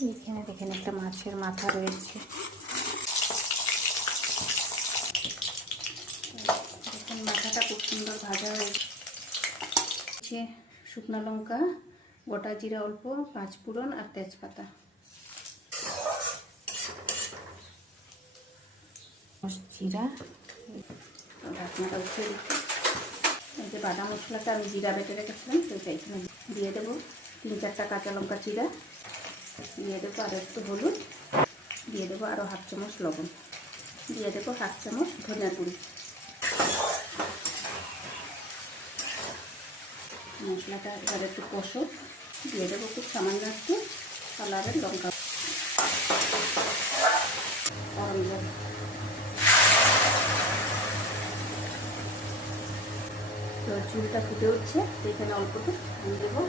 এখানে দেখেন একটা মাছের মাথা রয়েছে। দেখুন মাথাটা খুব সুন্দর ভাজা হয়েছে। শুকনো লঙ্কা, গোটা জিরা অল্প, 5 ফোড়ন আর তেজপাতা। জিরা ঢাকনাটা উঠিয়ে দিচ্ছি। এই যে বাটা মশলাটা আমি জিরা বেটে রেখেছিলাম সেটা এখানে দিয়ে দেবো। 3-4টা কাঁচা লঙ্কা চিরা দিয়ে দেবো, আর একটু হলুদ দিয়ে দেবো, আরও 1/2 চামচ লবণ দিয়ে দেবো, 1/2 চামচ ধনিয়া গুঁড়ি। মশলাটা এবার একটু কষো, দিয়ে দেবো খুব সামান্য একটু কালারের লঙ্কা, গরম জল। তো চুলটা ফুটে উঠছে, এখানে অল্প একটু দিয়ে দেবো।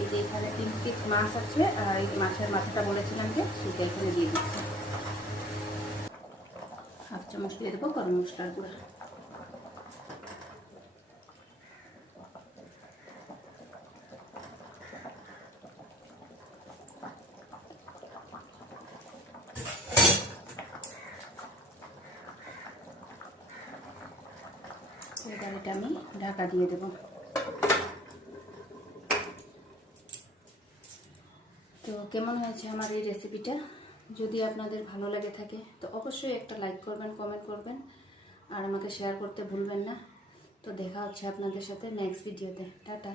এই যে এখানে 3 পিস মাছ আছে, আর এই মাছের মাথাটা বলেছিলাম যে সেটা এখানে দিয়ে দিচ্ছি। 1/2 চামচ দিয়ে দেবো গরম মশলার গুঁড়া। এবার এটা আমি ঢাকা দিয়ে দেবো। তো কেমন হয়েছে আমার এই রেসিপিটা? যদি আপনাদের ভালো লেগে থাকে তো অবশ্যই একটা লাইক করবেন, কমেন্ট করবেন, আর আমাকে শেয়ার করতে ভুলবেন না। তো দেখা হচ্ছে আপনাদের সাথে নেক্সট ভিডিওতে। টাটা।